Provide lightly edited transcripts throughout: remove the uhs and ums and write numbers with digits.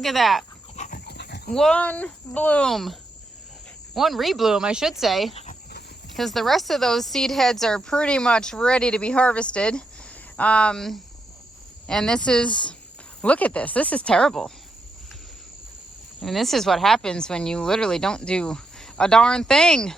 Look at that. One bloom. One rebloom, I should say. Because the rest of those seed heads are pretty much ready to be harvested. And this is, look at this. This is terrible. I mean, this is what happens when you literally don't do a darn thing.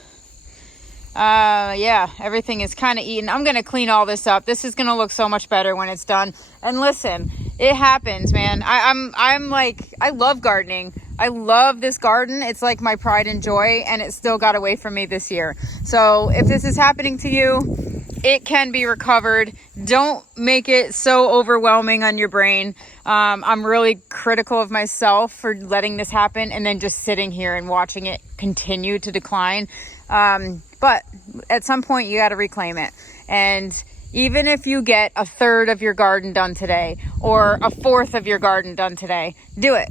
Yeah, everything is kind of eaten. I'm going to clean all this up. This is going to look so much better when it's done. And listen, it happens, man. I'm like, I love gardening. I love this garden. It's like my pride and joy, and it still got away from me this year. So if this is happening to you, it can be recovered. Don't make it so overwhelming on your brain. I'm really critical of myself for letting this happen and then just sitting here and watching it continue to decline. But at some point you got to reclaim it. And even if you get a third of your garden done today or a fourth of your garden done today, do it.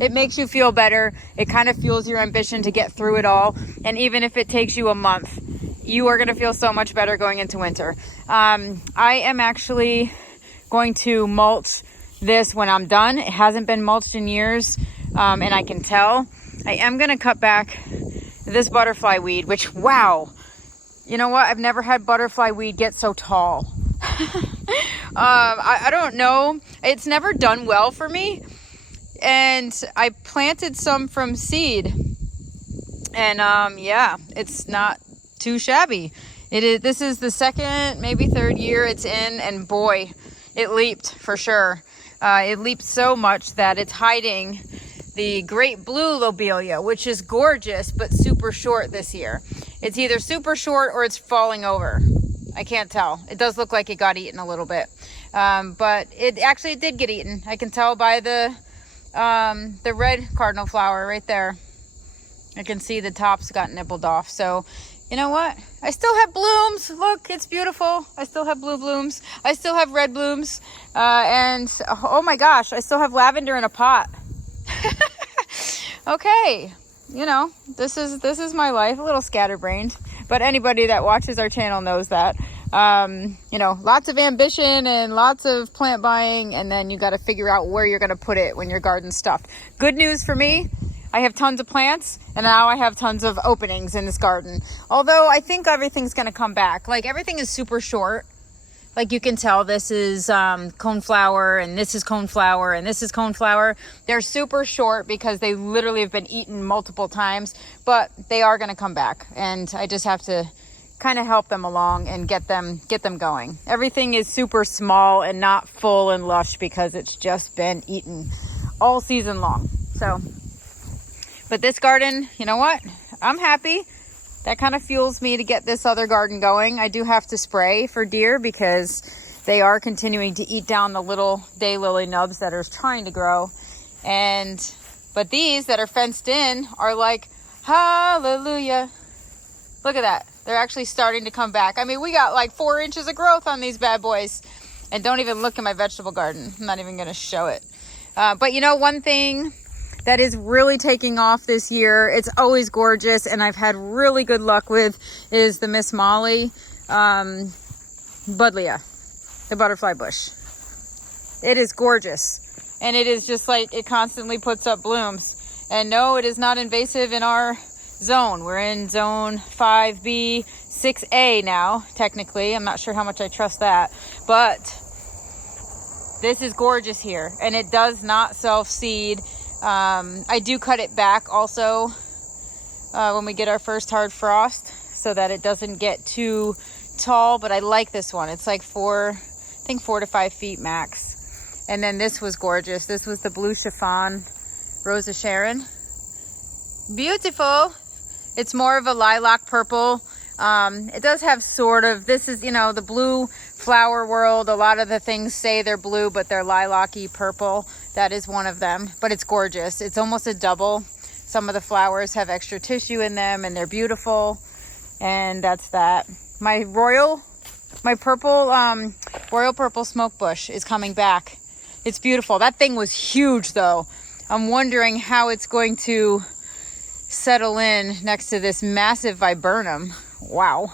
It makes you feel better. It kind of fuels your ambition to get through it all. And even if it takes you a month, you are going to feel so much better going into winter. I am actually going to mulch this when I'm done. It hasn't been mulched in years, and I can tell. I am going to cut back this butterfly weed, which, wow, you know what? I've never had butterfly weed get so tall. I don't know. It's never done well for me. And I planted some from seed. And yeah, it's not too shabby. This is the second, maybe third year it's in, and boy, it leaped for sure. It leaped so much that it's hiding the great blue lobelia, which is gorgeous but super short this year. It's either super short or it's falling over. I can't tell. It does look like it got eaten a little bit, but it actually did get eaten. I can tell by the red cardinal flower right there. I can see the tops got nibbled off. So you know what? I still have blooms. Look, it's beautiful. I still have blue blooms. I still have red blooms. And oh my gosh, I still have lavender in a pot. Okay. You know, this is my life, a little scatterbrained, but anybody that watches our channel knows that. You know, lots of ambition and lots of plant buying, and then you got to figure out where you're going to put it when your garden's stuffed. Good news for me, I have tons of plants, and now I have tons of openings in this garden. Although I think everything's going to come back. Like, everything is super short. Like, you can tell this is coneflower, and this is coneflower, and this is coneflower. They're super short because they literally have been eaten multiple times, but they are going to come back. And I just have to kind of help them along and get them going. Everything is super small and not full and lush because it's just been eaten all season long. So, but this garden, you know what? I'm happy. That kind of fuels me to get this other garden going. I do have to spray for deer because they are continuing to eat down the little daylily nubs that are trying to grow. But these that are fenced in are like, hallelujah. Look at that. They're actually starting to come back. I mean, we got like 4 inches of growth on these bad boys. And don't even look at my vegetable garden. I'm not even going to show it. But you know, one thing that is really taking off this year, it's always gorgeous, and I've had really good luck with, is the Miss Molly Buddleia, the butterfly bush. It is gorgeous, and it is just like, it constantly puts up blooms. And no, it is not invasive in our zone. We're in zone 5B 6A now, technically. I'm not sure how much I trust that, but this is gorgeous here, and it does not self-seed. I do cut it back also when we get our first hard frost so that it doesn't get too tall, but I like this one. It's like 4 to 5 feet max. And then this was gorgeous. This was the blue chiffon Rosa Sharon. Beautiful. It's more of a lilac purple. It does have sort of, this is, you know, the blue flower world. A lot of the things say they're blue, but they're lilac-y purple. That is one of them, but it's gorgeous. It's almost a double. Some of the flowers have extra tissue in them, and they're beautiful. And that's that. My royal purple smoke bush is coming back. It's beautiful. That thing was huge, though. I'm wondering how it's going to settle in next to this massive viburnum. Wow.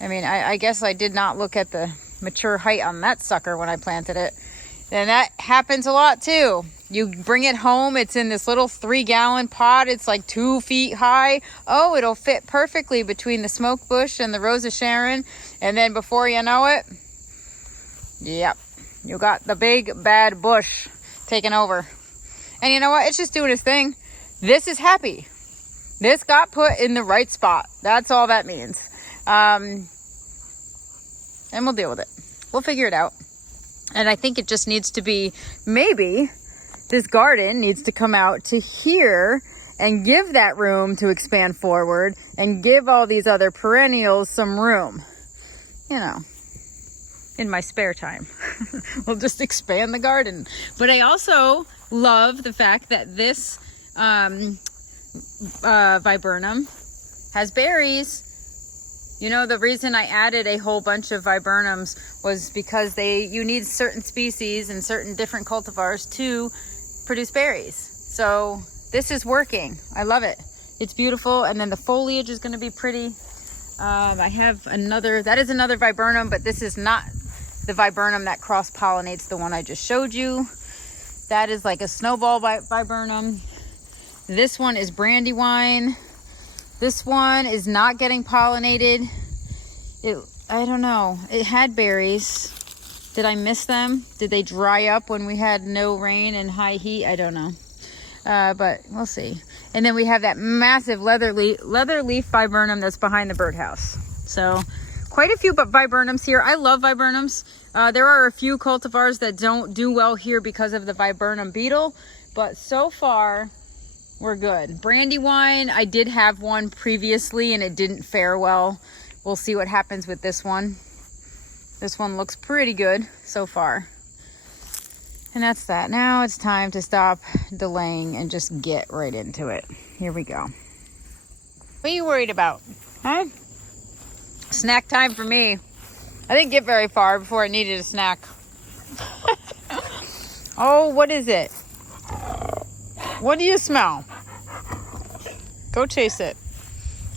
I mean, I guess I did not look at the mature height on that sucker when I planted it. And that happens a lot too. You bring it home, it's in this little 3-gallon pot. It's like 2 feet high. Oh, it'll fit perfectly between the smoke bush and the Rose of Sharon. And then before you know it, yep, you got the big bad bush taking over. And you know what? It's just doing its thing. This is happy. This got put in the right spot. That's all that means. And we'll deal with it. We'll figure it out. And I think it just needs to be, maybe this garden needs to come out to here and give that room to expand forward and give all these other perennials some room. You know, in my spare time. We'll just expand the garden. But I also love the fact that this viburnum has berries. You know, the reason I added a whole bunch of viburnums was because you need certain species and certain different cultivars to produce berries. So this is working. I love it. It's beautiful. And then the foliage is going to be pretty. I have that is another viburnum, but this is not the viburnum that cross-pollinates the one I just showed you. That is like a snowball viburnum. This one is brandywine. This one is not getting pollinated. I don't know. It had berries. Did I miss them? Did they dry up when we had no rain and high heat? I don't know. But we'll see. And then we have that massive leather leaf viburnum that's behind the birdhouse. So quite a few viburnums here. I love viburnums. There are a few cultivars that don't do well here because of the viburnum beetle. But so far, we're good. Brandywine, I did have one previously and it didn't fare well. We'll see what happens with this one. This one looks pretty good so far. And that's that. Now it's time to stop delaying and just get right into it. Here we go. What are you worried about? Huh? Snack time for me. I didn't get very far before I needed a snack. Oh, what is it? What do you smell? Go chase it.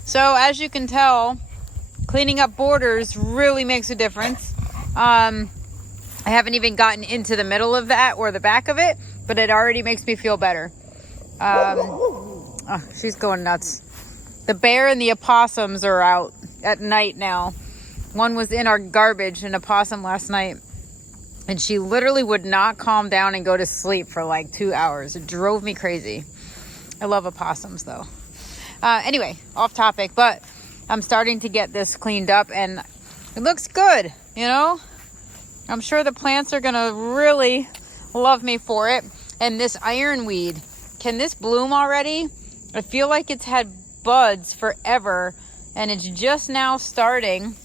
So as you can tell, cleaning up borders really makes a difference. I haven't even gotten into the middle of that or the back of it, but it already makes me feel better. Oh, she's going nuts. The bear and the opossums are out at night now. One was in our garbage, an opossum last night, and she literally would not calm down and go to sleep for like 2 hours. It drove me crazy. I love opossums though. Anyway, off topic, but I'm starting to get this cleaned up and it looks good, you know? I'm sure the plants are gonna really love me for it. And this ironweed, can this bloom already? I feel like it's had buds forever and it's just now starting.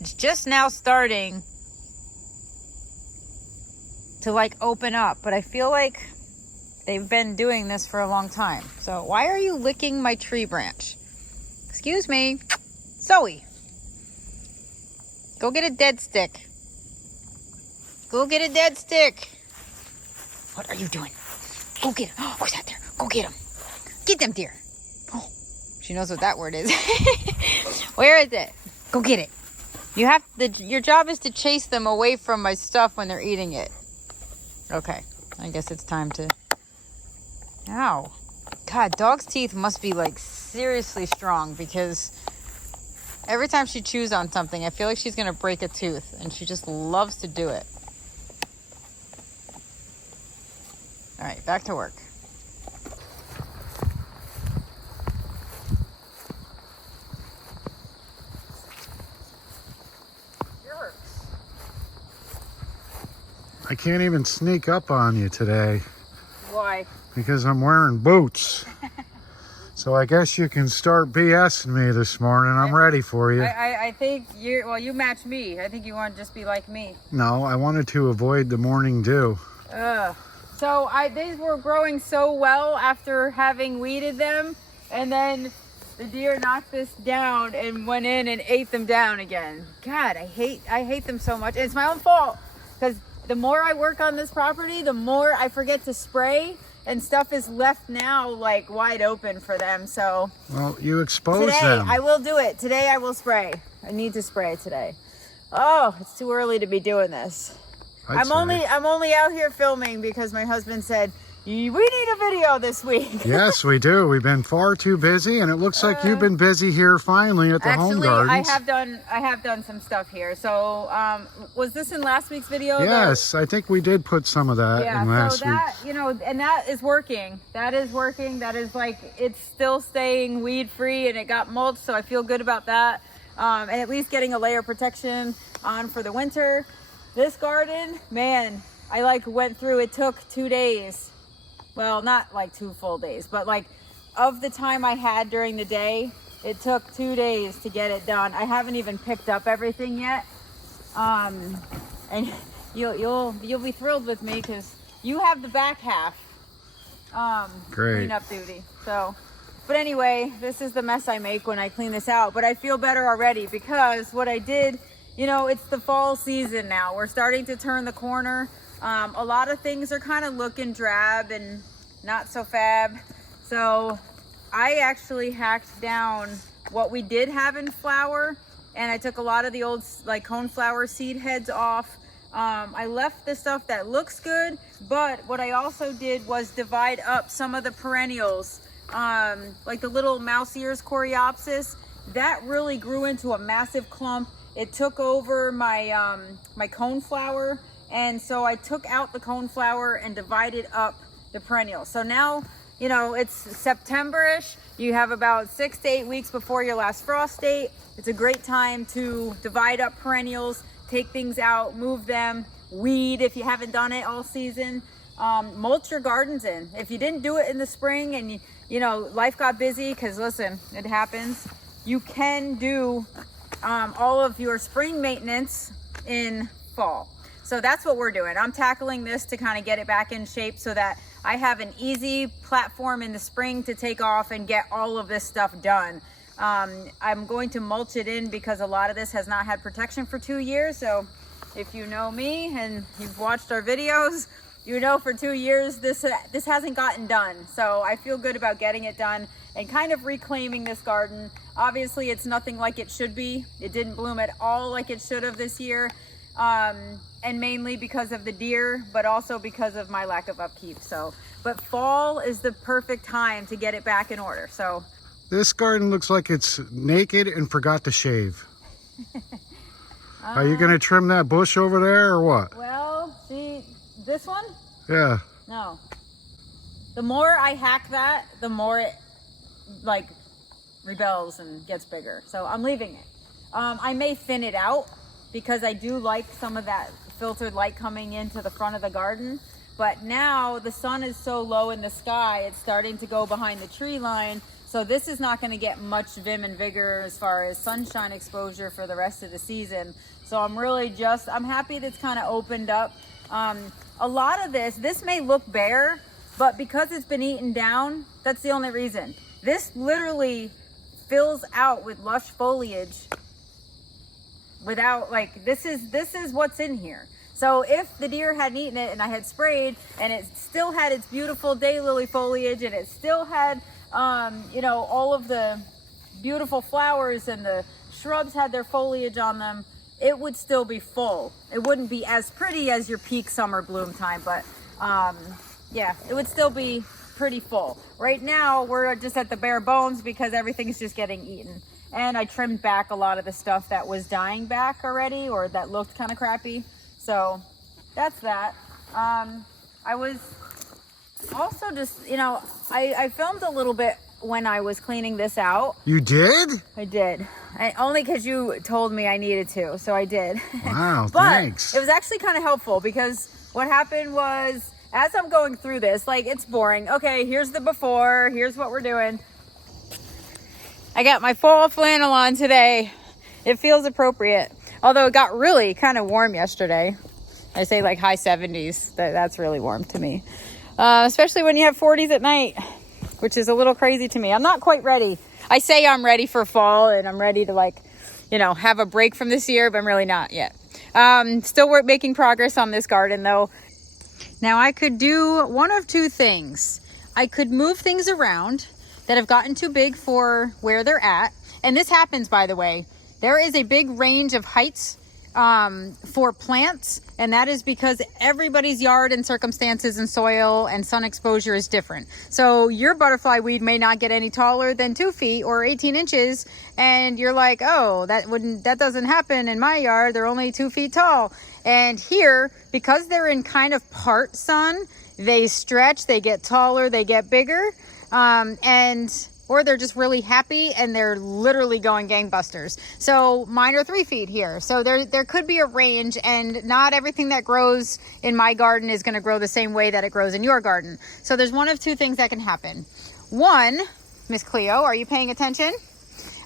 It's just now starting to like open up, but I feel like they've been doing this for a long time. So why are you licking my tree branch? Excuse me. Zoe, go get a dead stick. Go get a dead stick. What are you doing? Go get him. Oh, who's out there? Go get him. Get them, dear. Oh, she knows what that word is. Where is it? Go get it. Your job is to chase them away from my stuff when they're eating it. Okay, I guess it's time to... Ow. God, dog's teeth must be like seriously strong because every time she chews on something, I feel like she's gonna break a tooth and she just loves to do it. All right, back to work. I can't even sneak up on you today. Why? Because I'm wearing boots. So I guess you can start BSing me this morning. I'm ready for you. I think you match me. I think you want to just be like me. No, I wanted to avoid the morning dew. So these were growing so well after having weeded them, and then the deer knocked this down and went in and ate them down again. God, I hate them so much. And it's my own fault because the more I work on this property, the more I forget to spray. and stuff is left now like wide open for them. So Well, you expose today them. I will do it. Today I will spray. I need to spray today. Oh, it's too early to be doing this. I'm only out here filming because my husband said we need a video this week. Yes, we do. We've been far too busy, and it looks like you've been busy here finally at the home gardens. I have done some stuff here. So, was this in last week's video? Yes, I think we did put some of that in last week. You know, and that is working. That is working. That is like, it's still staying weed free, and it got mulched, so I feel good about that. And at least getting a layer of protection on for the winter. This garden, man, I like went through, it took 2 days. Well, not like 2 full days, but like of the time I had during the day, it took 2 days to get it done. I haven't even picked up everything yet. And you'll be thrilled with me because you have the back half cleanup duty. So, but anyway, this is the mess I make when I clean this out. But I feel better already because what I did, you know, it's the fall season now. We're starting to turn the corner. A lot of things are kind of looking drab and not so fab. So I actually hacked down what we did have in flower, and I took a lot of the old like coneflower seed heads off. I left the stuff that looks good, but what I also did was divide up some of the perennials, like the little mouse ears coreopsis. That really grew into a massive clump. It took over my my coneflower. And so I took out the coneflower and divided up the perennials. So now, you know, it's September-ish. You have about 6 to 8 weeks before your last frost date. It's a great time to divide up perennials, take things out, move them, weed if you haven't done it all season. Mulch your gardens in. If you didn't do it in the spring and you know, life got busy, because listen, it happens. You can do all of your spring maintenance in fall. So that's what we're doing. I'm tackling this to kind of get it back in shape so that I have an easy platform in the spring to take off and get all of this stuff done. I'm going to mulch it in because a lot of this has not had protection for 2 years. So if you know me and you've watched our videos, you know for 2 years this hasn't gotten done. So I feel good about getting it done and kind of reclaiming this garden. Obviously it's nothing like it should be. It didn't bloom at all like it should have this year. And mainly because of the deer, but also because of my lack of upkeep. So, but fall is the perfect time to get it back in order. So this garden looks like it's naked and forgot to shave. Are you going to trim that bush over there or what? Well, see, this one? Yeah. No. The more I hack that, the more it like rebels and gets bigger. So I'm leaving it. I may thin it out because I do like some of that filtered light coming into the front of the garden. But now the sun is so low in the sky, it's starting to go behind the tree line. So this is not going to get much vim and vigor as far as sunshine exposure for the rest of the season. So I'm really I'm happy that's kind of opened up. A lot of this may look bare, but because it's been eaten down, that's the only reason. This literally fills out with lush foliage without, like, this is what's in here. So if the deer hadn't eaten it and I had sprayed and it still had its beautiful daylily foliage and it still had you know, all of the beautiful flowers and the shrubs had their foliage on them, it would still be full. It wouldn't be as pretty as your peak summer bloom time, but yeah, it would still be pretty full. Right now we're just at the bare bones because everything's just getting eaten. And I trimmed back a lot of the stuff that was dying back already or that looked kind of crappy. So that's that. I was also just, you know, I filmed a little bit when I was cleaning this out. You did? I did. Only because you told me I needed to, so I did. Wow, but thanks. It was actually kind of helpful because what happened was, as I'm going through this, like, it's boring. Okay, here's the before, here's what we're doing. I got my fall flannel on today. It feels appropriate. Although it got really kind of warm yesterday. I say like high 70s. That's really warm to me. Especially when you have 40s at night, which is a little crazy to me. I'm not quite ready. I say I'm ready for fall and I'm ready to, like, you know, have a break from this year, but I'm really not yet. Still making progress on this garden though. Now I could do one of two things. I could move things around that have gotten too big for where they're at. And this happens, by the way. There is a big range of heights for plants, and that is because everybody's yard and circumstances and soil and sun exposure is different. So your butterfly weed may not get any taller than 2 feet or 18 inches, and you're like, oh, that doesn't happen in my yard. They're only 2 feet tall. And here, because they're in kind of part sun, they stretch, they get taller, they get bigger, or they're just really happy and they're literally going gangbusters. So mine are 3 feet here. So there could be a range, and not everything that grows in my garden is gonna grow the same way that it grows in your garden. So there's one of two things that can happen. One, Miss Cleo, are you paying attention?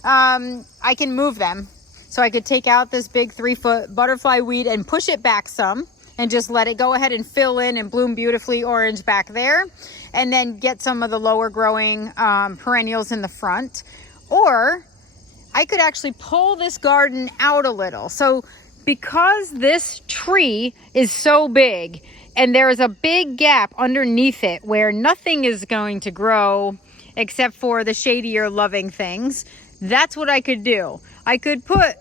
I can move them. So I could take out this big 3-foot butterfly weed and push it back some and just let it go ahead and fill in and bloom beautifully orange back there, and then get some of the lower growing perennials in the front. Or I could actually pull this garden out a little. So because this tree is so big and there is a big gap underneath it where nothing is going to grow except for the shadier loving things, that's what I could do. I could put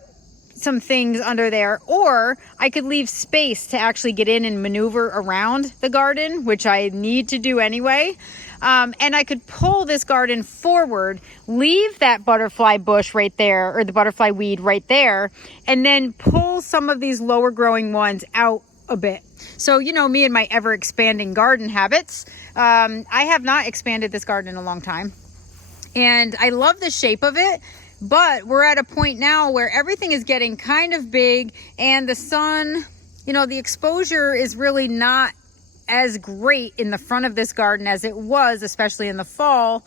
some things under there, or I could leave space to actually get in and maneuver around the garden, which I need to do anyway. And I could pull this garden forward, leave that butterfly bush right there, or the butterfly weed right there, and then pull some of these lower growing ones out a bit. So, you know, me and my ever expanding garden habits, I have not expanded this garden in a long time, and I love the shape of it. But we're at a point now where everything is getting kind of big, and the sun, you know, the exposure is really not as great in the front of this garden as it was, especially in the fall.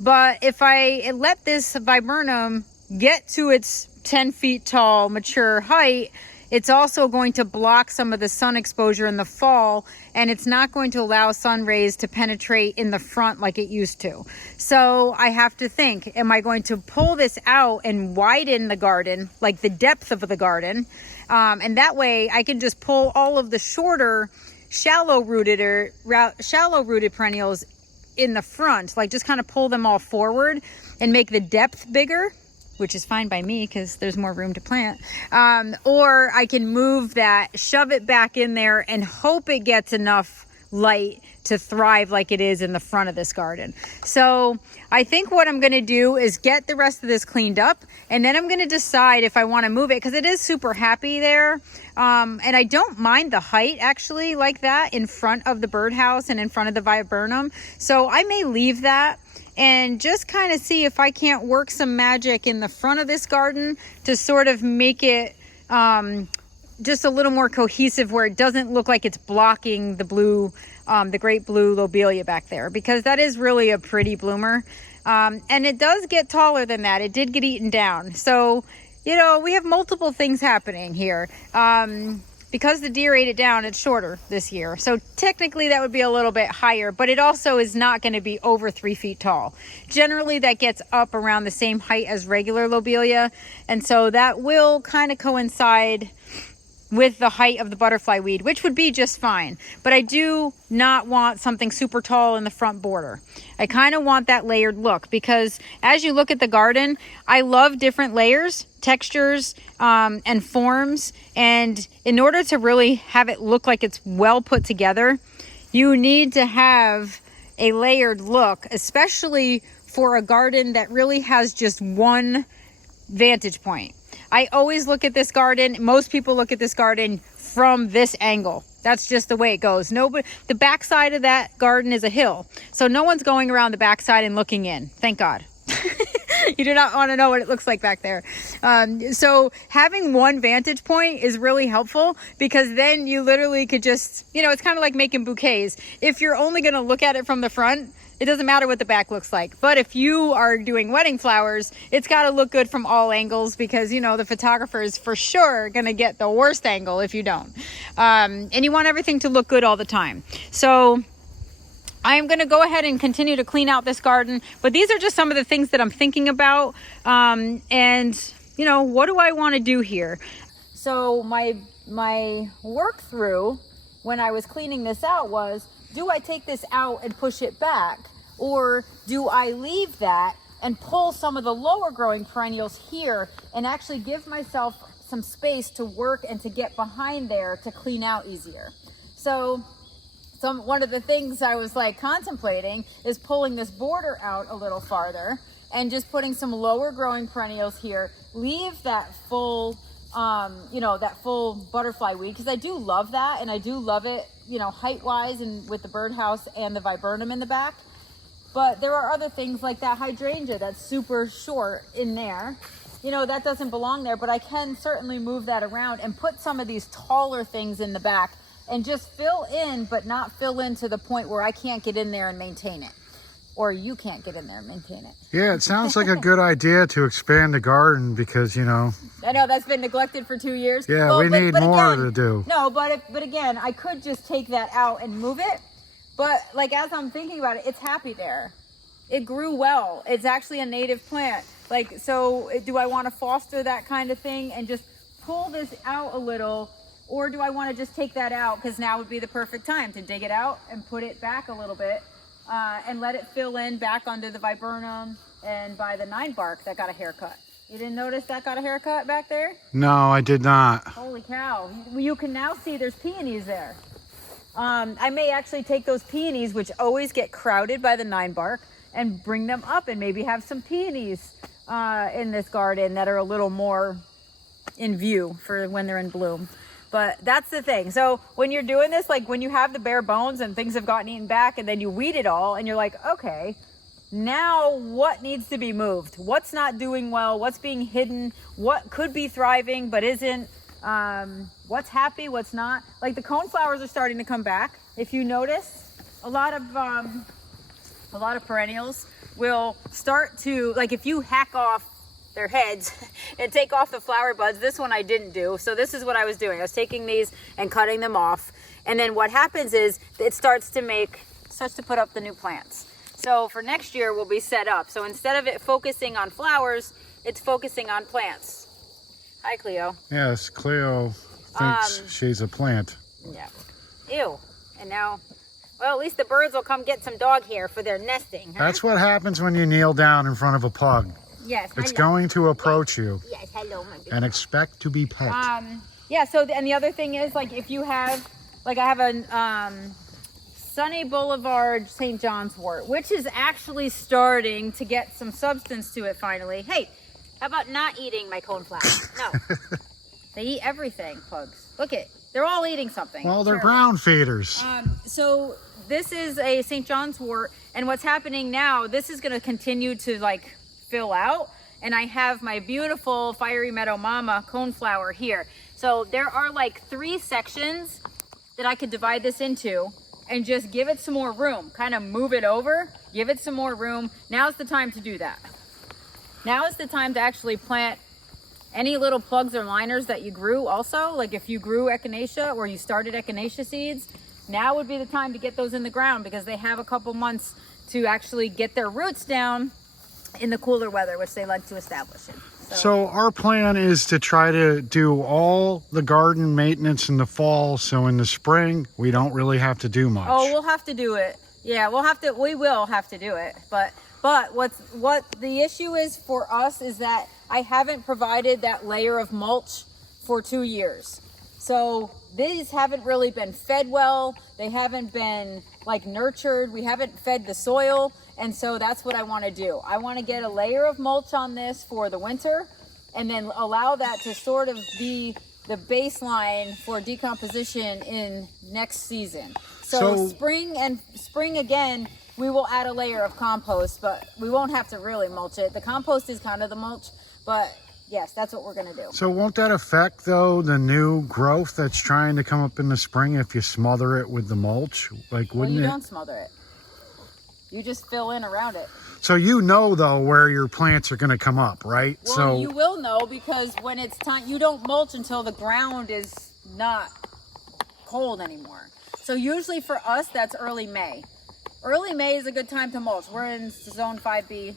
But if I let this viburnum get to its 10 feet tall mature height, it's also going to block some of the sun exposure in the fall, and it's not going to allow sun rays to penetrate in the front like it used to. So I have to think, am I going to pull this out and widen the garden, like the depth of the garden? And that way I can just pull all of the shorter, shallow rooted perennials in the front, like just kind of pull them all forward and make the depth bigger, which is fine by me because there's more room to plant. Or I can move that, shove it back in there, and hope it gets enough light to thrive like it is in the front of this garden. So I think what I'm gonna do is get the rest of this cleaned up, and then I'm gonna decide if I wanna move it, because it is super happy there. And I don't mind the height actually like that in front of the birdhouse and in front of the viburnum. So I may leave that and just kind of see if I can't work some magic in the front of this garden to sort of make it just a little more cohesive, where it doesn't look like it's blocking the blue, the great blue lobelia back there, because that is really a pretty bloomer. And it does get taller than that. It did get eaten down. So, you know, we have multiple things happening here. Because the deer ate it down, it's shorter this year. So technically that would be a little bit higher, but it also is not going to be over 3 feet tall. Generally that gets up around the same height as regular lobelia. And so that will kind of coincide with the height of the butterfly weed, which would be just fine. But I do not want something super tall in the front border. I kind of want that layered look, because as you look at the garden, I love different layers, textures, and forms. And in order to really have it look like it's well put together, you need to have a layered look, especially for a garden that really has just one vantage point. I always look at this garden, most people look at this garden from this angle. That's just the way it goes. Nobody, the backside of that garden is a hill, so no one's going around the backside and looking in. Thank God. You do not want to know what it looks like back there. So having one vantage point is really helpful, because then you literally could just, you know, it's kind of like making bouquets. If you're only going to look at it from the front, it doesn't matter what the back looks like. But if you are doing wedding flowers, it's got to look good from all angles, because, you know, the photographer is for sure going to get the worst angle if you don't. And you want everything to look good all the time. So I am going to go ahead and continue to clean out this garden. But these are just some of the things that I'm thinking about. And, you know, what do I want to do here? So my work through when I was cleaning this out was, do I take this out and push it back? Or do I leave that and pull some of the lower growing perennials here and actually give myself some space to work and to get behind there to clean out easier? So one of the things I was like contemplating is pulling this border out a little farther and just putting some lower growing perennials here, leave that full, that full butterfly weed, because I do love that, and I do love it, height wise and with the birdhouse and the viburnum in the back. But there are other things like that hydrangea that's super short in there. That doesn't belong there, but I can certainly move that around and put some of these taller things in the back and just fill in, but not fill in to the point where I can't get in there and maintain it. Or you can't get in there and maintain it. Yeah, it sounds like a good idea to expand the garden because, I know that's been neglected for 2 years. Yeah, well, we need more to do. No, but again, I could just take that out and move it. But like as I'm thinking about it, it's happy there. It grew well. It's actually a native plant. Like, so do I want to foster that kind of thing and just pull this out a little? Or do I want to just take that out? Because now would be the perfect time to dig it out and put it back a little bit and let it fill in back under the viburnum and by the 9 bark that got a haircut. You didn't notice that got a haircut back there? No, I did not. Holy cow. You can now see there's peonies there. I may actually take those peonies, which always get crowded by the 9 bark, and bring them up and maybe have some peonies in this garden that are a little more in view for when they're in bloom. But that's the thing. So when you're doing this, like when you have the bare bones and things have gotten eaten back and then you weed it all and you're like, okay, now what needs to be moved? What's not doing well? What's being hidden? What could be thriving but isn't? What's happy? What's not? Like the coneflowers are starting to come back. If you notice, a lot of perennials will start to, like if you hack off their heads and take off the flower buds. This one I didn't do. So this is what I was doing. I was taking these and cutting them off. And then what happens is it starts to put up the new plants. So for next year we'll be set up. So instead of it focusing on flowers, it's focusing on plants. Hi, Cleo. Yes, Cleo thinks she's a plant. Yeah. Ew. And now, well, at least the birds will come get some dog hair for their nesting. Huh? That's what happens when you kneel down in front of a pug. Yes. It's going to approach you. Yes, hello, my baby. And expect to be pet. Yeah, so, and the other thing is, like, if you have, like, I have a Sunny Boulevard St. John's wort, which is actually starting to get some substance to it finally. Hey, how about not eating my coneflower? No. They eat everything, pugs. Look it. They're all eating something. Well, they're ground feeders. So this is a St. John's wort, and what's happening now, this is going to continue to, like, fill out, and I have my beautiful Fiery Meadow Mama coneflower here. So there are like 3 sections that I could divide this into and just give it some more room, kind of move it over, give it some more room. Now's the time to do that. Now is the time to actually plant any little plugs or liners that you grew also. Like if you grew echinacea or you started echinacea seeds, now would be the time to get those in the ground because they have a couple months to actually get their roots down in the cooler weather, which they like to establish in. So our plan is to try to do all the garden maintenance in the fall, so in the spring we don't really have to do much. Oh, we'll have to do it. Yeah, we will have to do it. But what the issue is for us is that I haven't provided that layer of mulch for 2 years. So these haven't really been fed well. They haven't been like nurtured. We haven't fed the soil. And so that's what I want to do. I want to get a layer of mulch on this for the winter and then allow that to sort of be the baseline for decomposition in next season. So spring again, we will add a layer of compost, but we won't have to really mulch it. The compost is kind of the mulch, but yes, that's what we're going to do. So won't that affect, though, the new growth that's trying to come up in the spring if you smother it with the mulch? Like, wouldn't you don't smother it. You just fill in around it. So you know, though, where your plants are going to come up, right? Well, so you will know because when it's time, you don't mulch until the ground is not cold anymore. So usually for us, that's early May. Early May is a good time to mulch. We're in zone 5B,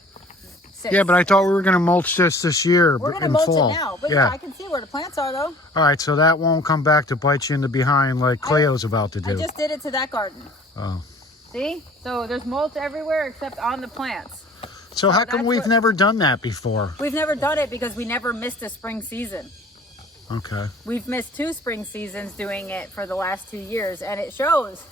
6. Yeah, but I thought we were going to mulch this year. We're going to in mulch fall. it now. But yeah, I can see where the plants are though. All right, so that won't come back to bite you in the behind like Cleo's about to do. I just did it to that garden. Oh. See? So there's mulch everywhere except on the plants. So how come we've never done that before? We've never done it because we never missed a spring season. Okay. We've missed 2 spring seasons doing it for the last 2 years, and it shows.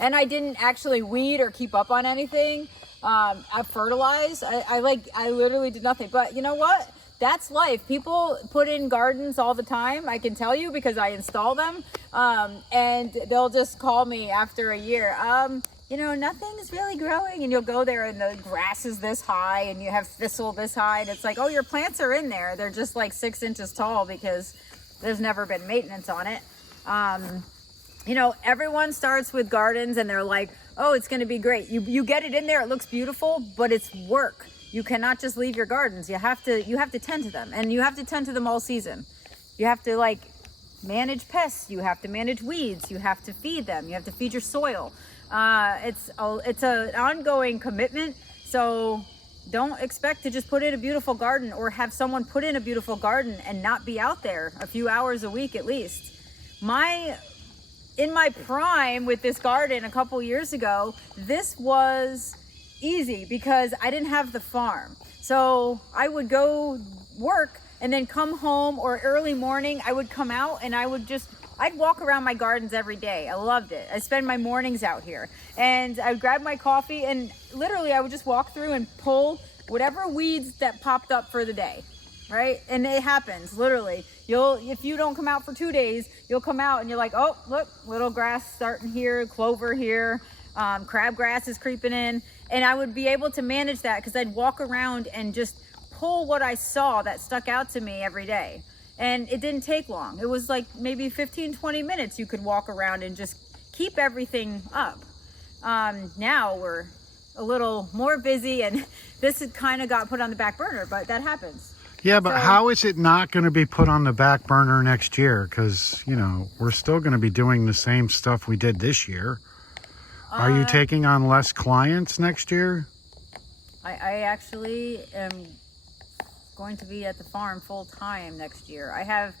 And I didn't actually weed or keep up on anything. I fertilized. I literally did nothing. But you know what? That's life. People put in gardens all the time. I can tell you because I install them. And they'll just call me after a year. You know, nothing's really growing. And you'll go there and the grass is this high and you have thistle this high. And it's like, oh, your plants are in there. They're just like 6 inches tall because there's never been maintenance on it. You know, everyone starts with gardens and they're like, oh, it's going to be great. You get it in there. It looks beautiful, but it's work. You cannot just leave your gardens. You have to tend to them, and you have to tend to them all season. You have to like manage pests. You have to manage weeds. You have to feed them. You have to feed your soil. It's an ongoing commitment. So don't expect to just put in a beautiful garden or have someone put in a beautiful garden and not be out there a few hours a week at least. In my prime with this garden a couple years ago, this was easy because I didn't have the farm. So I would go work and then come home, or early morning I would come out and I'd walk around my gardens every day. I loved it. I spend my mornings out here and I'd grab my coffee and literally I would just walk through and pull whatever weeds that popped up for the day. Right? And it happens literally. If you don't come out for 2 days, you'll come out and you're like, oh, look, little grass starting here, clover here, crabgrass is creeping in. And I would be able to manage that because I'd walk around and just pull what I saw that stuck out to me every day. And it didn't take long. It was like maybe 15-20 minutes you could walk around and just keep everything up. Now we're a little more busy and this had kind of got put on the back burner, but that happens. Yeah, but how is it not going to be put on the back burner next year? Because, you know, we're still going to be doing the same stuff we did this year. Are you taking on less clients next year? I actually am going to be at the farm full time next year. I have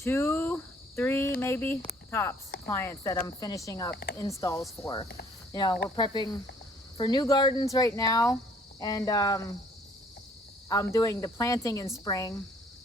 2, 3, maybe tops clients that I'm finishing up installs for. You know, we're prepping for new gardens right now, and I'm doing the planting in spring,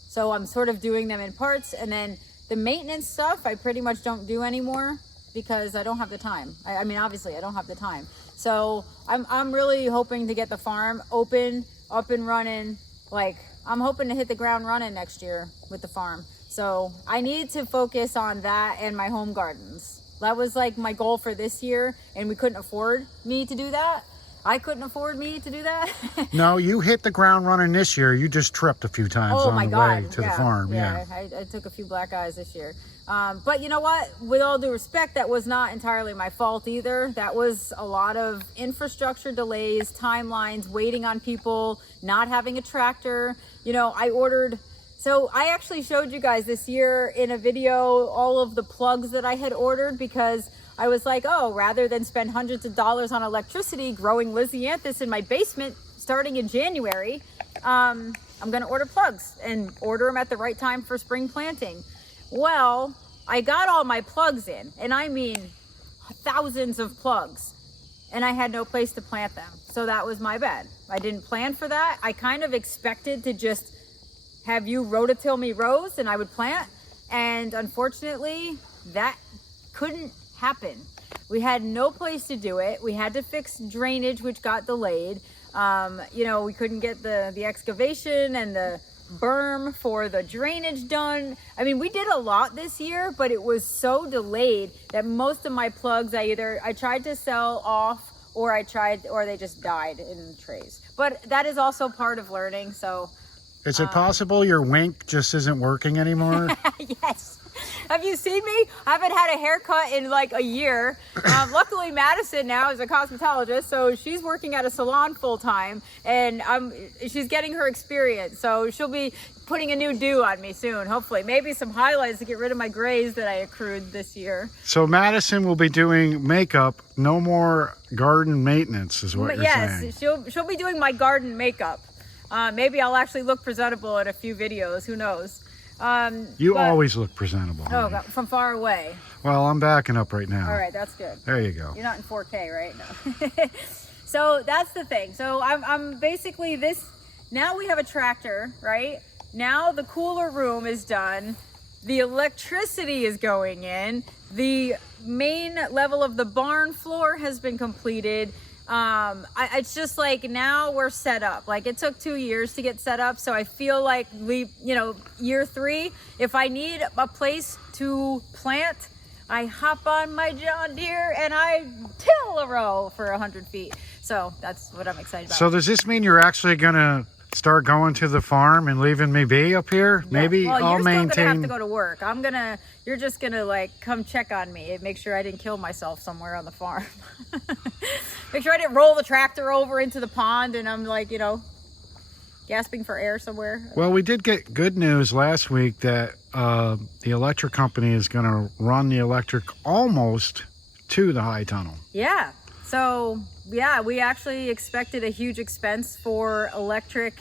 so I'm sort of doing them in parts, and then the maintenance stuff I pretty much don't do anymore because I don't have the time. I mean, obviously I don't have the time. So I'm really hoping to get the farm open, up and running. Like, I'm hoping to hit the ground running next year with the farm. So I need to focus on that and my home gardens. That was like my goal for this year, and we couldn't afford me to do that. I couldn't afford me to do that. No, you hit the ground running this year. You just tripped a few times on the way to the farm. Yeah, I took a few black eyes this year. But you know what? With all due respect, that was not entirely my fault either. That was a lot of infrastructure delays, timelines, waiting on people, not having a tractor. You know, so I actually showed you guys this year in a video all of the plugs that I had ordered because I was like, oh, rather than spend hundreds of dollars on electricity growing Lysianthus in my basement starting in January, I'm going to order plugs and order them at the right time for spring planting. Well, I got all my plugs in, and I mean thousands of plugs, and I had no place to plant them. So that was my bad. I didn't plan for that. I kind of expected to just have you rototill me rows and I would plant. And unfortunately, that couldn't happen. We had no place to do it. We had to fix drainage, which got delayed. You know, we couldn't get the excavation and the berm for the drainage done. I mean, we did a lot this year, but it was so delayed that most of my plugs I tried to sell off, or they just died in trays. But that is also part of learning. So is it possible your wink just isn't working anymore? Yes. Have you seen me? I haven't had a haircut in like a year. Luckily, Madison now is a cosmetologist, so she's working at a salon full time, and she's getting her experience. So she'll be putting a new do on me soon, hopefully. Maybe some highlights to get rid of my grays that I accrued this year. So Madison will be doing makeup, no more garden maintenance is what you're saying. Yes, she'll be doing my garden makeup. Maybe I'll actually look presentable in a few videos. Who knows? You always look presentable. Oh, honey. from far away. Well, I'm backing up right now. All right, that's good. There you go. You're not in 4K, right? No. So that's the thing. So I'm basically this. Now we have a tractor, right? Now the cooler room is done. The electricity is going in. The main level of the barn floor has been completed. It's just like now we're set up. Like it took 2 years to get set up. So I feel like year 3, if I need a place to plant, I hop on my John Deere and I till a row for 100 feet. So that's what I'm excited about. So does this mean you're actually going to start going to the farm and leaving me be up here? Yeah. Maybe well, I'll you're maintain. still gonna have to go to work. You're just gonna like come check on me and make sure I didn't kill myself somewhere on the farm. Make sure I didn't roll the tractor over into the pond and I'm like, gasping for air somewhere. Well, we did get good news last week that the electric company is going to run the electric almost to the high tunnel. Yeah. So yeah, we actually expected a huge expense for electric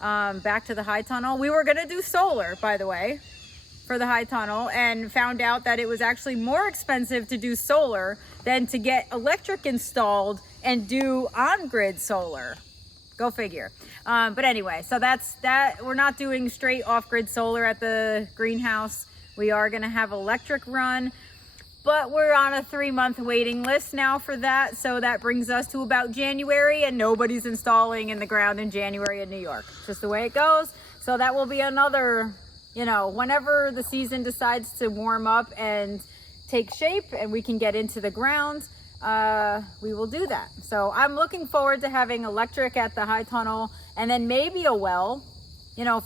back to the high tunnel. We were gonna do solar, by the way, for the high tunnel, and found out that it was actually more expensive to do solar than to get electric installed and do on-grid solar. Go figure. But anyway, so that's that. We're not doing straight off-grid solar at the greenhouse. We are gonna have electric run. But we're on a 3-month waiting list now for that. So that brings us to about January, and nobody's installing in the ground in January in New York. Just the way it goes. So that will be another, whenever the season decides to warm up and take shape and we can get into the ground, we will do that. So I'm looking forward to having electric at the high tunnel and then maybe a well,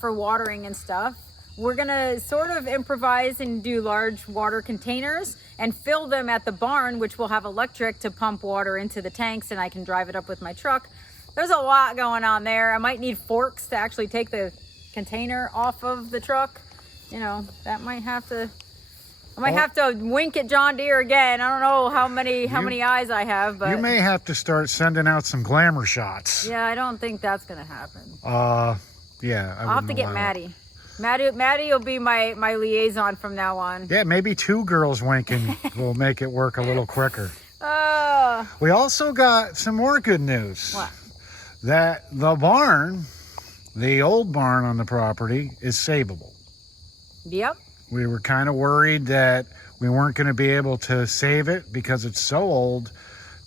for watering and stuff. We're gonna sort of improvise and do large water containers and fill them at the barn, which will have electric to pump water into the tanks, and I can drive it up with my truck. There's a lot going on there. I might need forks to actually take the container off of the truck. That might have to, I might have to wink at John Deere again. I don't know how many eyes I have, but You may have to start sending out some glamour shots. yeah, I don't think that's gonna happen. Yeah. I'll have to get Maddie. Maddie will be my liaison from now on. Yeah, maybe 2 girls winking will make it work a little quicker. We also got some more good news. What? That the barn, the old barn on the property, is savable. Yep. We were kind of worried that we weren't going to be able to save it because it's so old,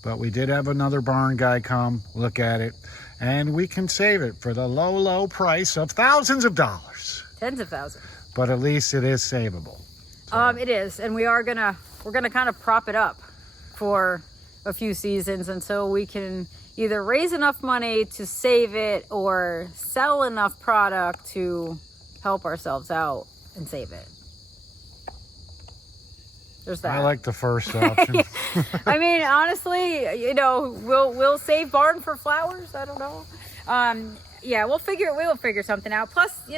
but we did have another barn guy come look at it, and we can save it for the low, low price of thousands of dollars. Tens of thousands. But at least it is savable. So. It is, and we're gonna kind of prop it up for a few seasons until we can either raise enough money to save it or sell enough product to help ourselves out and save it. There's that. I like the first option. I mean, honestly, we'll save barn for flowers. I don't know. Yeah, we'll figure something out. Plus, we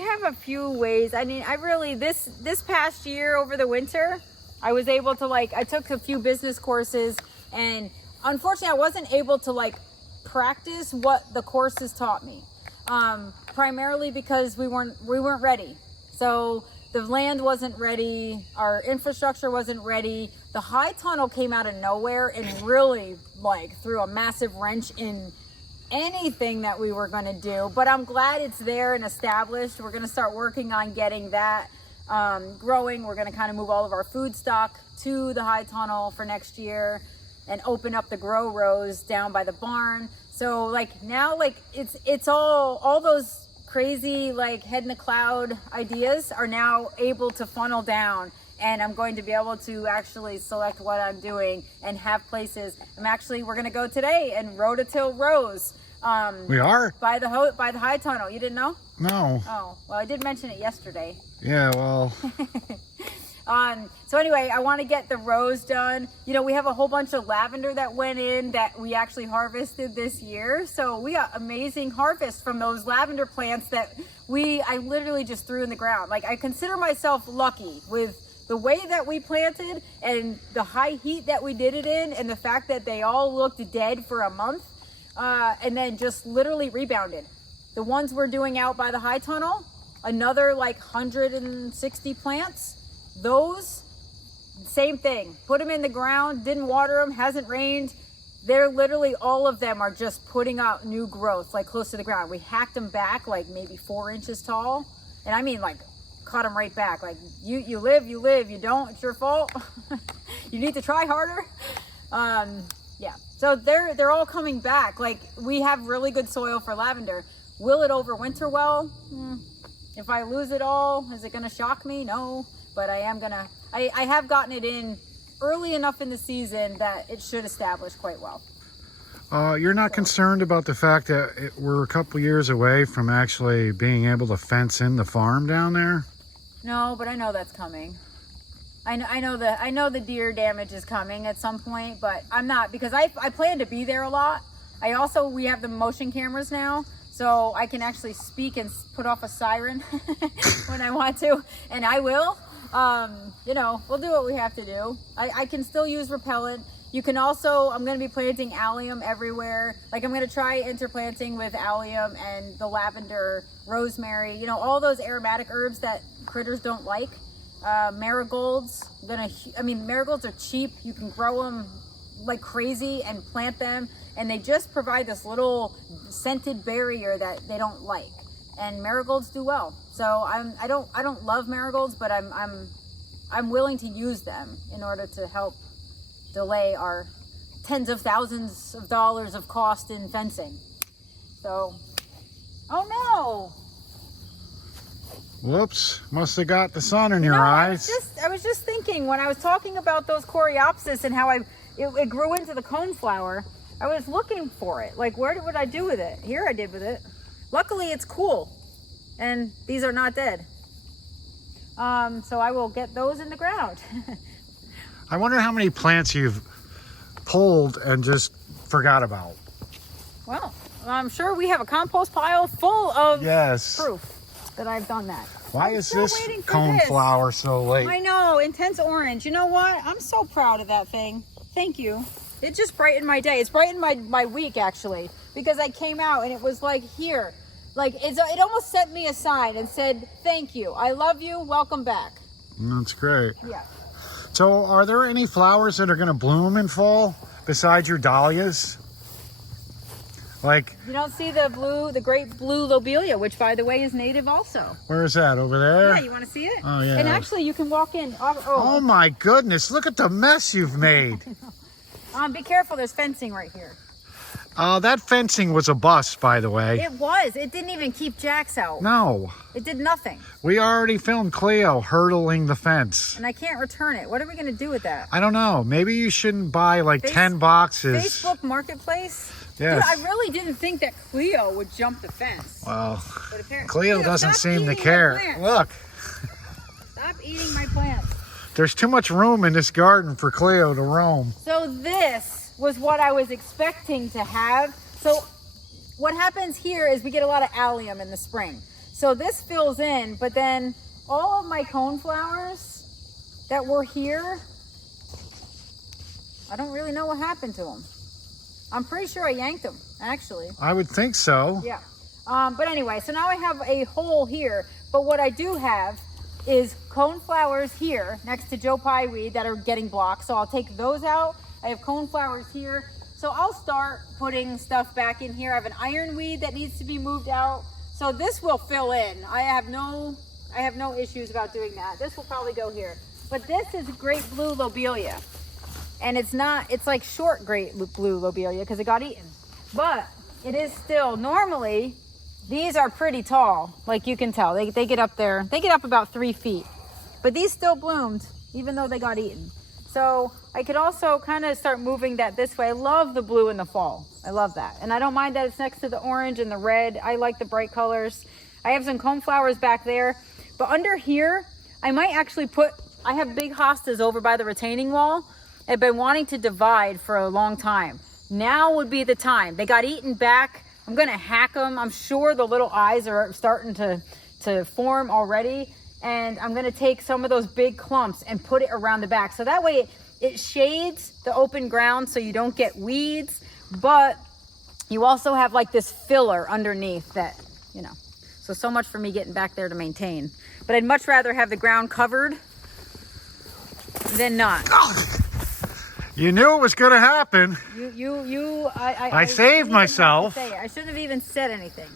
have a few ways. I mean, this past year over the winter, I was able to I took a few business courses, and unfortunately I wasn't able to practice what the courses taught me. Primarily because we weren't ready. So the land wasn't ready, our infrastructure wasn't ready. The high tunnel came out of nowhere and really threw a massive wrench in anything that we were going to do, but I'm glad it's there and established. We're going to start working on getting that growing. We're going to kind of move all of our food stock to the high tunnel for next year and open up the grow rows down by the barn. So now it's all those crazy head in the cloud ideas are now able to funnel down, and I'm going to be able to actually select what I'm doing and have places. We're going to go today and rototill rows. We are? By the high tunnel. You didn't know? No. Oh, well, I did mention it yesterday. Yeah, well. So anyway, I want to get the rows done. We have a whole bunch of lavender that went in that we actually harvested this year. So we got amazing harvest from those lavender plants that I literally just threw in the ground. I consider myself lucky with the way that we planted and the high heat that we did it in, and the fact that they all looked dead for a month. and then just literally rebounded. The ones we're doing out by the high tunnel, another like 160 plants. Those, same thing. Put them in the ground, didn't water them, hasn't rained. They're literally, all of them are just putting out new growth, like close to the ground. We hacked them back like maybe 4 inches tall. And I mean like cut them right back. Like you live, you don't, it's your fault. You need to try harder. Yeah, so they're all coming back. Like we have really good soil for lavender. Will it overwinter well? If I lose it all, is it gonna shock me? No, but I have gotten it in early enough in the season that it should establish quite well. You're not concerned about the fact that we're a couple years away from actually being able to fence in the farm down there? No, but I know that's coming. I know the deer damage is coming at some point, but I'm not, because I plan to be there a lot. We have the motion cameras now, so I can actually speak and put off a siren when I want to, and I will. We'll do what we have to do. I can still use repellent. You can also, I'm going to be planting allium everywhere. Like I'm going to try interplanting with allium and the lavender, rosemary, all those aromatic herbs that critters don't like. Marigolds, marigolds are cheap. You can grow them like crazy and plant them, and they just provide this little scented barrier that they don't like. And marigolds do well. So I don't love marigolds, but I'm willing to use them in order to help delay our tens of thousands of dollars of cost in fencing. So, oh no. Whoops, must have got the sun in your eyes. I was just thinking when I was talking about those coreopsis and how it grew into the coneflower, I was looking for it. Like, where would I do with it? Here I did with it. Luckily it's cool and these are not dead. So I will get those in the ground. I wonder how many plants you've pulled and just forgot about. Well, I'm sure we have a compost pile full of yes. proof that I've done that. Why is this coneflower so late? I know, intense orange. You know what? I'm so proud of that thing. Thank you. It just brightened my day. It's brightened my week, actually, because I came out and it was like here. Like, it almost sent me a sign and said, thank you. I love you. Welcome back. That's great. Yeah. So are there any flowers that are going to bloom in fall besides your dahlias? Like, you don't see the great blue lobelia, which by the way is native also. Where is that? Over there? Yeah, you want to see it? Oh yeah. And actually you can walk in. Oh my goodness, look at the mess you've made. Be careful, there's fencing right here. That fencing was a bust, by the way. It was. It didn't even keep jacks out. No. It did nothing. We already filmed Cleo hurtling the fence. And I can't return it. What are we going to do with that? I don't know. Maybe you shouldn't buy like 10 boxes. Facebook Marketplace? Yes. Dude, I really didn't think that Cleo would jump the fence. Well, But apparently, Cleo doesn't seem to care. Look. Stop eating my plants. There's too much room in this garden for Cleo to roam. So this was what I was expecting to have. So what happens here is we get a lot of allium in the spring. So this fills in, but then all of my coneflowers that were here, I don't really know what happened to them. I'm pretty sure I yanked them, actually. I would think so. Yeah. But anyway, so now I have a hole here, but what I do have is coneflowers here next to Joe Pye weed that are getting blocked. So I'll take those out. I have coneflowers here. So I'll start putting stuff back in here. I have an ironweed that needs to be moved out. So this will fill in. I have no issues about doing that. This will probably go here. But this is great blue lobelia. And it's like short great blue lobelia because it got eaten. But it is still, normally, these are pretty tall. Like you can tell, they get up there. They get up about 3 feet. But these still bloomed, even though they got eaten. So I could also kind of start moving that this way. I love the blue in the fall. I love that. And I don't mind that it's next to the orange and the red. I like the bright colors. I have some coneflowers back there. But under here, I might actually I have big hostas over by the retaining wall. I've been wanting to divide for a long time. Now would be the time. They got eaten back. I'm going to hack them. I'm sure the little eyes are starting to form already. And I'm going to take some of those big clumps and put it around the back. So that way it shades the open ground so you don't get weeds. But you also have like this filler underneath that, you know, so much for me getting back there to maintain. But I'd much rather have the ground covered than not. You knew it was going to happen. I saved myself. I shouldn't have even said anything.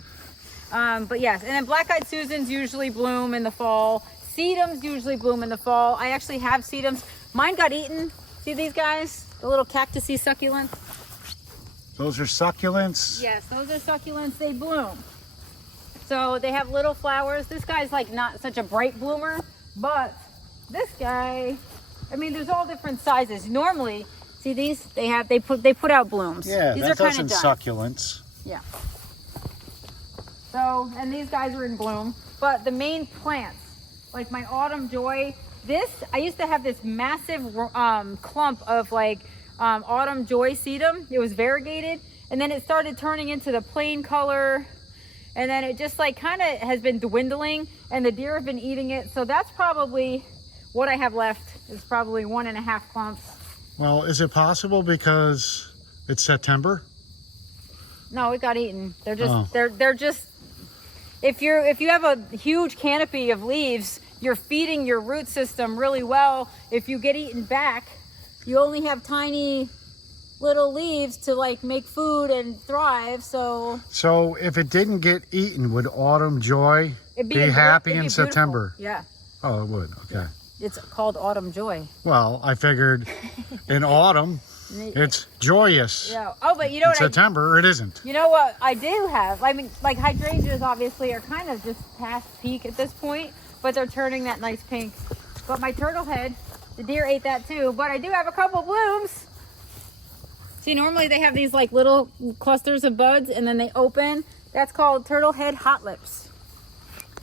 But yes, and then black-eyed Susans usually bloom in the fall. Sedums usually bloom in the fall. I actually have sedums. Mine got eaten. See these guys? The little cactusy succulents? Those are succulents? Yes, those are succulents. They bloom. So they have little flowers. This guy's like not such a bright bloomer, but this guy, I mean, there's all different sizes. Normally, see these? They put out blooms. Yeah, these that's are kind of succulents. Yeah. So, and these guys are in bloom. But the main plants, like my autumn joy, I used to have this massive clump of like autumn joy sedum. It was variegated, and then it started turning into the plain color, and then it just like kind of has been dwindling, and the deer have been eating it. So that's probably what I have left, is probably 1.5 clumps. Well, is it possible because it's September? No, it got eaten. They're just they're just, if you have a huge canopy of leaves, you're feeding your root system really well. If you get eaten back, you only have tiny little leaves to like make food and thrive. So if it didn't get eaten, would autumn joy be happy in September? Yeah. Oh, it would. Okay. It's called autumn joy. Well, I figured in autumn it's joyous. Yeah. Oh, but you know what? September it isn't. You know what I do have? I mean, like hydrangeas obviously are kind of just past peak at this point, but they're turning that nice pink. But my turtle head, the deer ate that too, but I do have a couple blooms. See, normally they have these like little clusters of buds and then they open. That's called turtle head hot lips.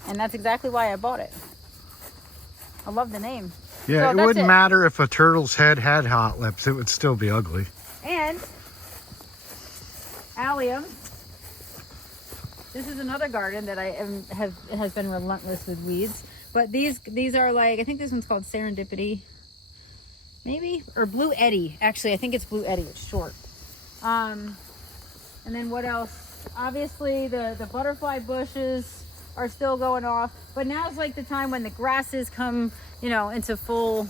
And that's exactly why I bought it. I love the name. Yeah, so it wouldn't matter if a turtle's head had hot lips. It would still be ugly. And allium. This is another garden that has been relentless with weeds. But these are like, I think this one's called Serendipity. Maybe? Or Blue Eddy. Actually, I think it's Blue Eddy. It's short. And then what else? Obviously, the butterfly bushes are still going off. But now's like the time when the grasses come, you know, into full.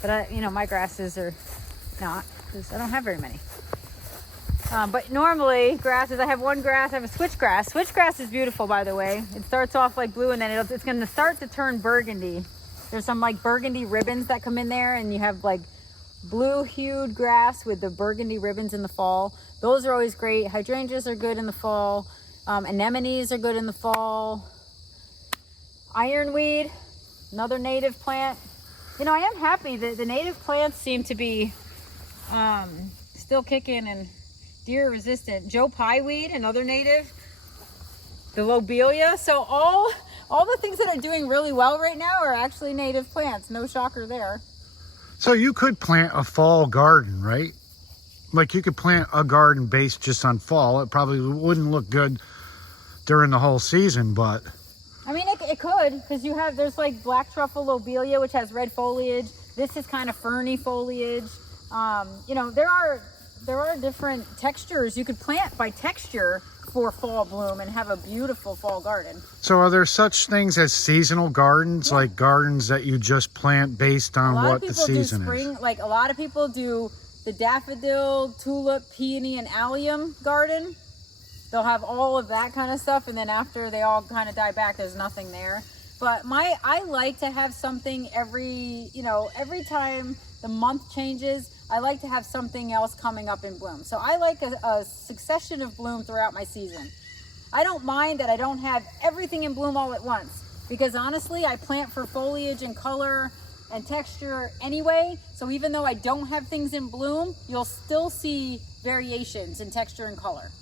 But my grasses are not, because I don't have very many. But normally grasses, I have one grass, I have a switchgrass. Switchgrass is beautiful, by the way. It starts off like blue and then it's going to start to turn burgundy. There's some like burgundy ribbons that come in there, and you have like blue hued grass with the burgundy ribbons in the fall. Those are always great. Hydrangeas are good in the fall. Anemones are good in the fall. Ironweed, another native plant. You know, I am happy that the native plants seem to be still kicking and deer resistant. Joe Pye weed, another native. The lobelia. So all the things that are doing really well right now are actually native plants. No shocker there. So you could plant a fall garden, right? Like you could plant a garden based just on fall. It probably wouldn't look good during the whole season, but I mean, it could, because there's like black truffle lobelia, which has red foliage. This is kind of ferny foliage. You know, there are different textures. You could plant by texture for fall bloom and have a beautiful fall garden. So are there such things as seasonal gardens, like gardens that you just plant based on what the season is? Like a lot of people do the daffodil, tulip, peony, and allium garden. They'll have all of that kind of stuff, and then after they all kind of die back, there's nothing there. But I like to have something every time the month changes, I like to have something else coming up in bloom. So I like a succession of bloom throughout my season. I don't mind that I don't have everything in bloom all at once, because honestly, I plant for foliage and color and texture anyway. So even though I don't have things in bloom, you'll still see variations in texture and color.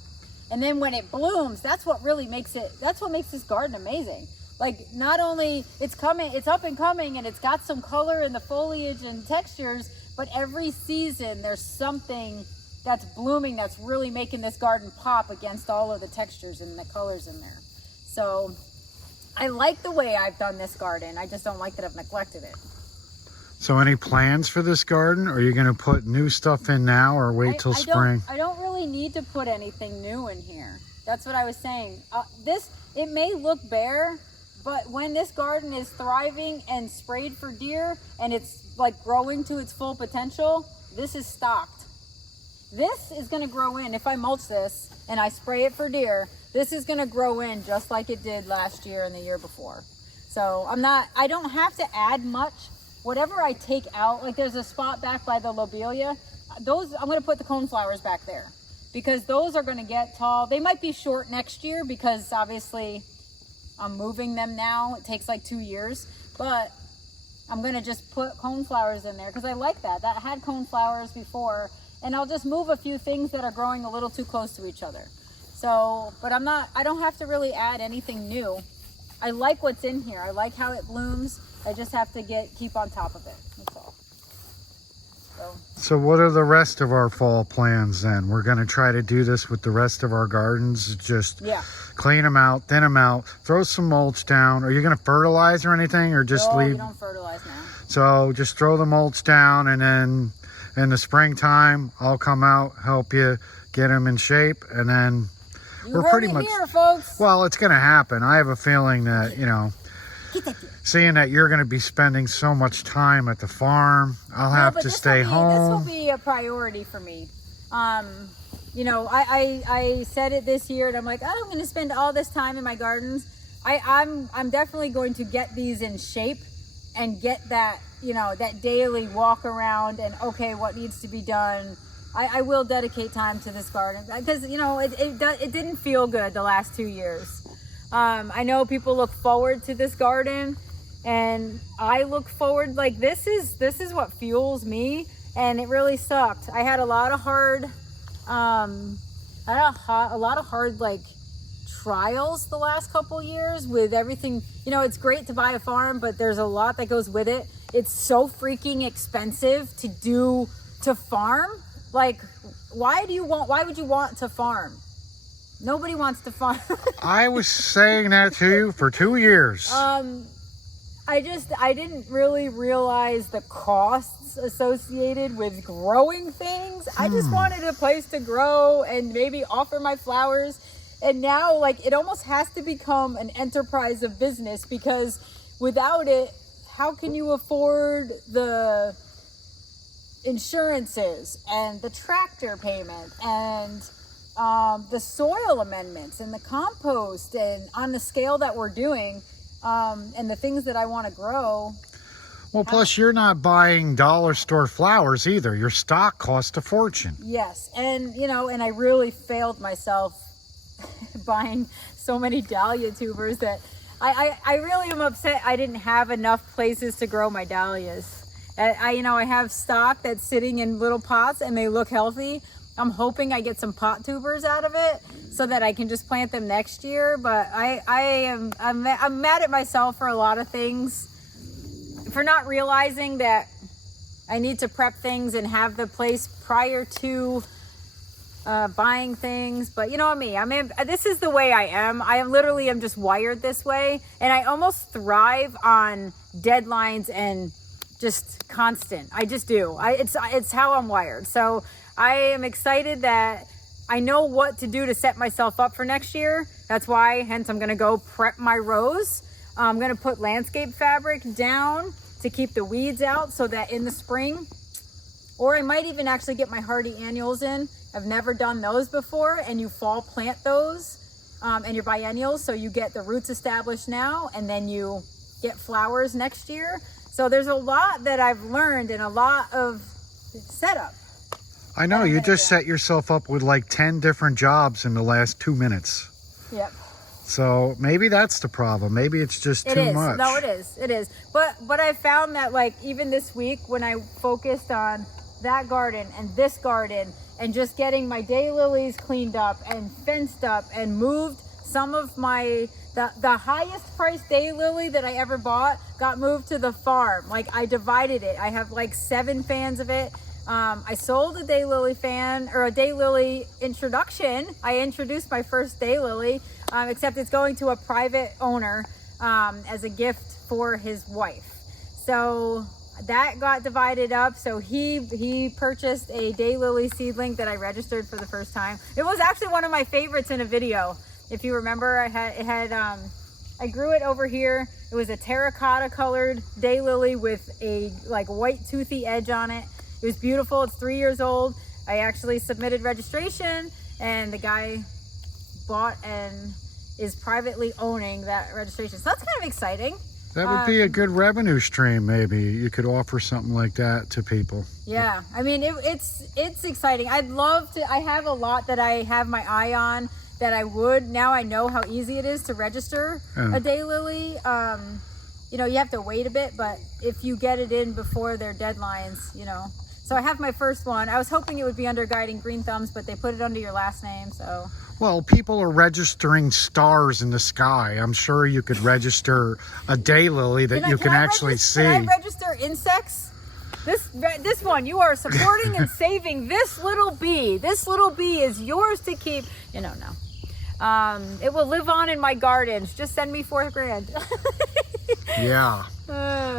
And then when it blooms, that's what makes this garden amazing. Like, not only it's up and coming, and it's got some color in the foliage and textures, but every season there's something that's blooming that's really making this garden pop against all of the textures and the colors in there. So I like the way I've done this garden. I just don't like that I've neglected it. So any plans for this garden? Are you going to put new stuff in now or wait till spring? I don't really need to put anything new in here. That's what I was saying. It may look bare, but when this garden is thriving and sprayed for deer and it's like growing to its full potential, this is stocked. This is going to grow in. If I mulch this and I spray it for deer, this is going to grow in just like it did last year and the year before. So I don't have to add much. Whatever I take out, like there's a spot back by the lobelia, those I'm going to put the coneflowers back there because those are going to get tall. They might be short next year because obviously I'm moving them now. It takes like 2 years, but I'm going to just put coneflowers in there because I like that. That had coneflowers before, and I'll just move a few things that are growing a little too close to each other. So, but I don't have to really add anything new. I like what's in here. I like how it blooms. I just have to keep on top of it. That's all. So what are the rest of our fall plans then? We're going to try to do this with the rest of our gardens. Just clean them out, thin them out, throw some mulch down. Are you going to fertilize or anything, or just leave? No, we don't fertilize now. So just throw the mulch down, and then in the springtime, I'll come out, help you get them in shape, and then we're pretty much here, folks. Well, it's going to happen. I have a feeling that, you know, seeing that you're going to be spending so much time at the farm, I'll have to stay home. This will be a priority for me. You know, I said it this year, and I'm like, oh, I'm going to spend all this time in my gardens. I'm definitely going to get these in shape and get that, you know, that daily walk around and okay, what needs to be done. I will dedicate time to this garden because, you know, it didn't feel good the last 2 years. I know people look forward to this garden, and I look forward, like this is what fuels me, and it really sucked. I had a lot of hard like trials the last couple years with everything. You know, it's great to buy a farm, but there's a lot that goes with it. It's so freaking expensive to farm. Like, why would you want to farm? Nobody wants to farm. I was saying that to you for 2 years. I didn't really realize the costs associated with growing things. I just wanted a place to grow and maybe offer my flowers. And now, like, it almost has to become an enterprise of business, because without it, how can you afford the insurances and the tractor payment and the soil amendments and the compost and on the scale that we're doing and the things that I want to grow? Well, plus you're not buying dollar store flowers either. Your stock costs a fortune. Yes, and you know, and I really failed myself buying so many dahlia tubers that I really am upset I didn't have enough places to grow my dahlias. You know, I have stock that's sitting in little pots and they look healthy. I'm hoping I get some pot tubers out of it so that I can just plant them next year. But I'm mad at myself for a lot of things, for not realizing that I need to prep things and have the place prior to buying things. But you know what I mean? This is the way I am. I literally am just wired this way, and I almost thrive on deadlines and just constant. I just do. It's how I'm wired. So I am excited that I know what to do to set myself up for next year. That's why, hence, I'm going to go prep my rows. I'm going to put landscape fabric down to keep the weeds out so that in the spring, or I might even actually get my hardy annuals in. I've never done those before, and you fall plant those and your biennials, so you get the roots established now and then you get flowers next year. So there's a lot that I've learned and a lot of setup. I know, you just set yourself up with like 10 different jobs in the last 2 minutes. Yep. So maybe that's the problem. Maybe it's just too much. No, it is. But I found that, like, even this week when I focused on that garden and this garden and just getting my daylilies cleaned up and fenced up and moved some of the highest priced daylily that I ever bought got moved to the farm. Like, I divided it. I have like 7 fans of it. I sold a daylily fan, or a daylily introduction. I introduced my first daylily, except it's going to a private owner as a gift for his wife. So that got divided up. So he purchased a daylily seedling that I registered for the first time. It was actually one of my favorites in a video. If you remember, I grew it over here. It was a terracotta colored daylily with a like white toothy edge on it. It was beautiful. It's 3 years old. I actually submitted registration, and the guy bought and is privately owning that registration. So that's kind of exciting. That would be a good revenue stream. Maybe you could offer something like that to people. Yeah, I mean, it's exciting. I'd love to. I have a lot that I have my eye on that I would. Now I know how easy it is to register a daylily. You know, you have to wait a bit, but if you get it in before their deadlines, you know. So I have my first one. I was hoping it would be under Guiding Green Thumbs, but they put it under your last name, so. Well, people are registering stars in the sky. I'm sure you could register a daylily that you can actually see. Can I register insects? This one, you are supporting and saving this little bee. This little bee is yours to keep. You know, no. It will live on in my gardens. Just send me $4,000. Yeah.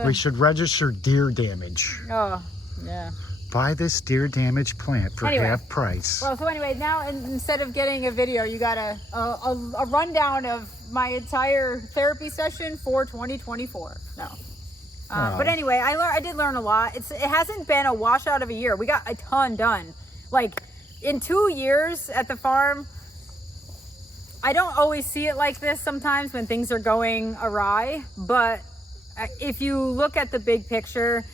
We should register deer damage. Oh, yeah. Buy this deer damaged plant for half price. Well, so anyway, now instead of getting a video, you got a rundown of my entire therapy session for 2024. No. But anyway, I did learn a lot. It hasn't been a washout of a year. We got a ton done. Like in 2 years at the farm, I don't always see it like this sometimes when things are going awry. But if you look at the big picture,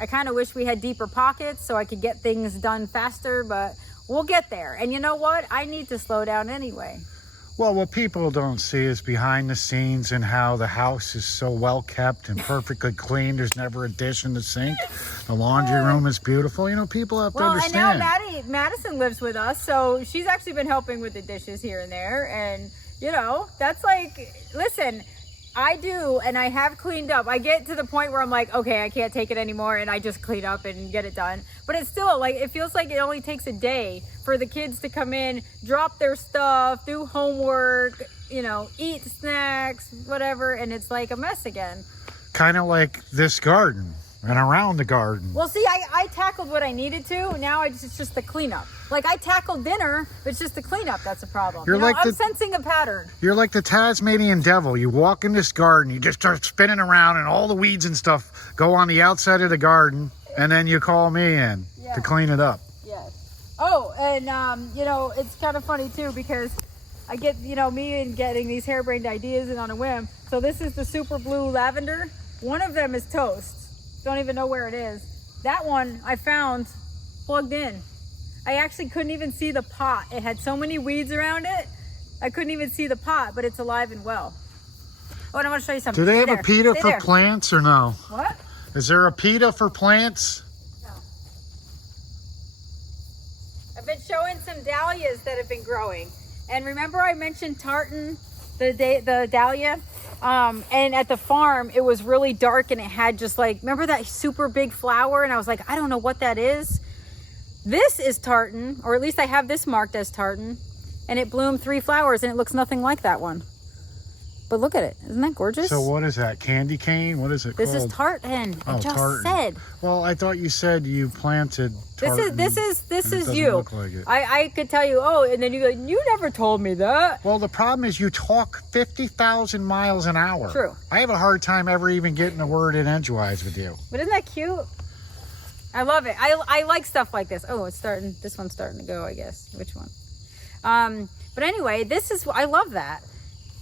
I kind of wish we had deeper pockets so I could get things done faster, but we'll get there. And you know what? I need to slow down anyway. Well, what people don't see is behind the scenes and how the house is so well kept and perfectly clean. There's never a dish in the sink. The laundry room is beautiful. You know, people have to understand. And now Madison lives with us, so she's actually been helping with the dishes here and there. And, you know, that's like, listen, I do, and I have cleaned up. I get to the point where I'm like, okay, I can't take it anymore, and I just clean up and get it done. But it's still, like, it feels like it only takes a day for the kids to come in, drop their stuff, do homework, you know, eat snacks, whatever, and it's like a mess again. Kind of like this garden and around the garden. Well, see, I tackled what I needed to. Now it's just the cleanup. Like, I tackled dinner, but it's just the cleanup that's a problem. I'm sensing a pattern. You're like the Tasmanian devil. You walk in this garden, you just start spinning around, and all the weeds and stuff go on the outside of the garden, and then you call me in to clean it up. Yes. Oh, and, you know, it's kind of funny, too, because I get, you know, me and getting these harebrained ideas and on a whim. So this is the super blue lavender. One of them is toast. Don't even know where it is. That one I found plugged in. I actually couldn't even see the pot. It had so many weeds around it. I couldn't even see the pot, but it's alive and well. Oh, and I want to show you something. Do they have a PETA for plants or no? What? Is there a PETA for plants? No. I've been showing some dahlias that have been growing. And remember I mentioned tartan, the dahlia? And at the farm, it was really dark and it had just like, remember that super big flower? And I was like, I don't know what that is. This is tartan, or at least I have this marked as tartan, and it bloomed 3 flowers and it looks nothing like that one. But look at it. Isn't that gorgeous? So what is that? Candy cane? What is it called? This is tartan. I just tartan. said. Well, I thought you said you planted tartan. This is you. Look like it. I could tell you, oh, and then you go, you never told me that. Well, the problem is you talk 50,000 miles an hour. True. I have a hard time ever even getting a word in edgewise with you. But isn't that cute? I love it. I like stuff like this. Oh, it's starting. This one's starting to go, I guess. Which one? But anyway, I love that.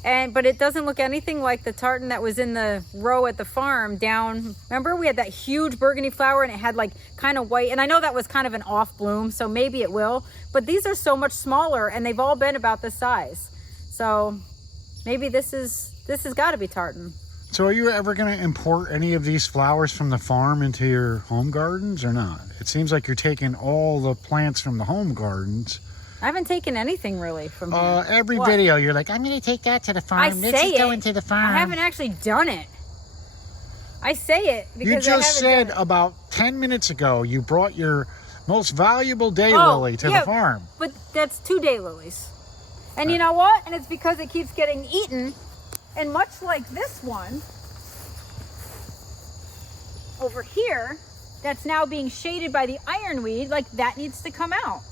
But it doesn't look anything like the tartan that was in the row at the farm down. Remember, we had that huge burgundy flower and it had like kind of white. And I know that was kind of an off bloom, so maybe it will. But these are so much smaller and they've all been about this size. So maybe this has got to be tartan. So are you ever going to import any of these flowers from the farm into your home gardens or not? It seems like you're taking all the plants from the home gardens. I haven't taken anything really from here. Every video you're like, I'm going to take that to the farm. This is going to the farm. I haven't actually done it. I say it because you just said about 10 minutes ago you brought your most valuable daylily to the farm. But that's 2 daylilies. And you know what? And it's because it keeps getting eaten. And much like this one, over here that's now being shaded by the ironweed, like that needs to come out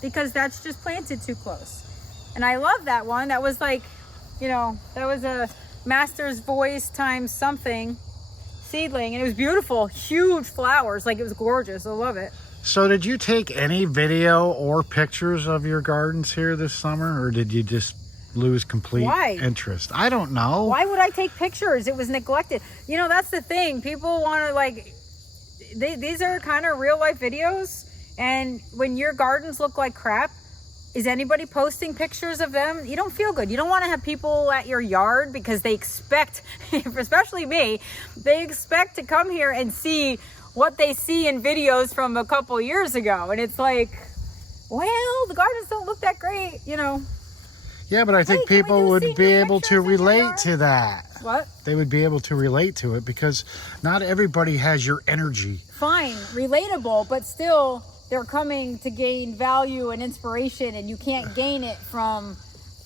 because that's just planted too close. And I love that one. That was like, you know, that was a Master's Voice times something seedling, and it was beautiful, huge flowers, like it was gorgeous. I love it. So did you take any video or pictures of your gardens here this summer, or did you just lose complete interest? I don't know. Why would I take pictures? It was neglected. You know, that's the thing. People want to like, these are kind of real life videos, and when your gardens look like crap, is anybody posting pictures of them? You don't feel good. You don't want to have people at your yard because they expect, especially me, they expect to come here and see what they see in videos from a couple years ago. And it's like, well, the gardens don't look that great, you know. Yeah, but I think people would be able to relate to that. What? They would be able to relate to it because not everybody has your energy. Fine, relatable, but still they're coming to gain value and inspiration, and you can't gain it from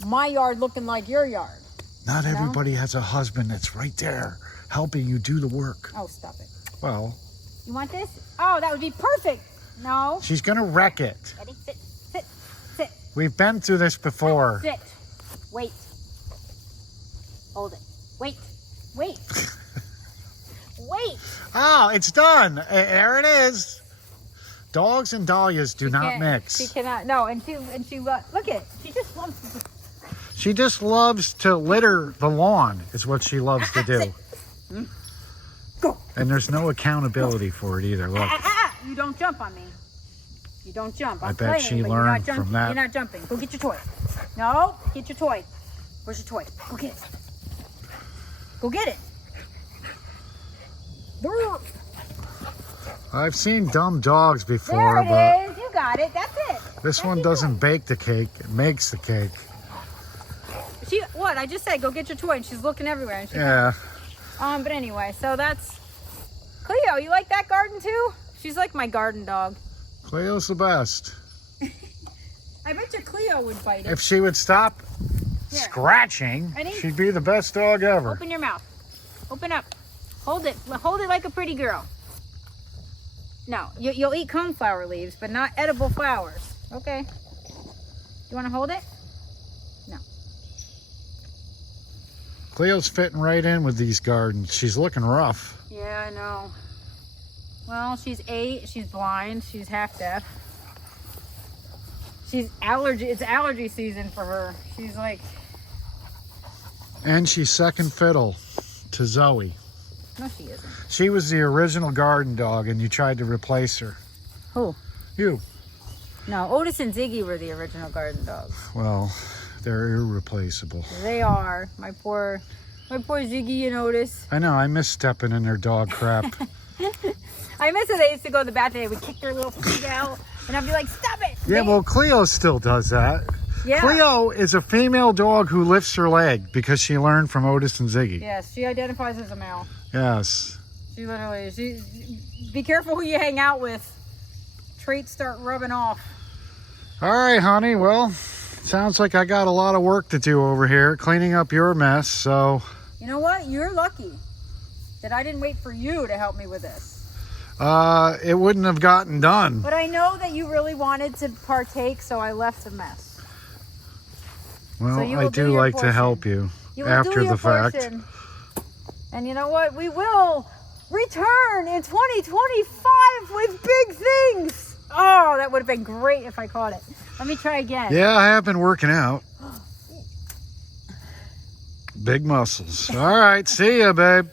my yard looking like your yard. Not everybody has a husband that's right there helping you do the work. Oh, stop it. Well. You want this? Oh, that would be perfect. No. She's going to wreck it. Ready? Sit. We've been through this before. Sit. Wait. Hold it. Wait. Wait. Oh, it's done. There it is. Dogs and dahlias do not mix. She cannot. No, and she look at. She just loves to litter the lawn. Is what she loves to do. Go. And there's no accountability for it either. Look. You don't jump on me. You don't jump. I bet she learned from that. You're not jumping. Go get your toy. No, get your toy. Where's your toy? Go get it. Go get it. I've seen dumb dogs before, there it is. You got it. That's it. This one doesn't bake the cake; it makes the cake. What? I just said, go get your toy, and she's looking everywhere. And Yeah. But anyway, so that's Cleo. You like that garden too? She's like my garden dog. Cleo's the best. I bet you Cleo would bite it. If she would stop scratching, she'd be the best dog ever. Open your mouth. Open up. Hold it. Hold it like a pretty girl. No, you'll eat coneflower leaves, but not edible flowers. Okay. You want to hold it? No. Cleo's fitting right in with these gardens. She's looking rough. Yeah, I know. Well, she's 8. She's blind. She's half deaf. It's allergy season for her. She's like... And she's second fiddle to Zoe. No, she isn't. She was the original garden dog, and you tried to replace her. Who? You. No, Otis and Ziggy were the original garden dogs. Well, they're irreplaceable. They are. My poor Ziggy and Otis. I know. I miss stepping in their dog crap. I miss it. They used to go to the bathroom. They would kick their little feet out, and I'd be like, "Stop it!" Yeah, well, Cleo still does that. Yeah. Cleo is a female dog who lifts her leg because she learned from Otis and Ziggy. Yes, she identifies as a male. Yes. She literally is. Be careful who you hang out with. Traits start rubbing off. All right, honey. Well, sounds like I got a lot of work to do over here, cleaning up your mess, so... You know what? You're lucky that I didn't wait for you to help me with this. It wouldn't have gotten done. But I know that you really wanted to partake, so I left the mess. Well, so I do like to help you after the fact. And you know what? We will return in 2025 with big things. Oh, that would have been great if I caught it. Let me try again. Yeah, I have been working out. Big muscles. All right, see ya, babe.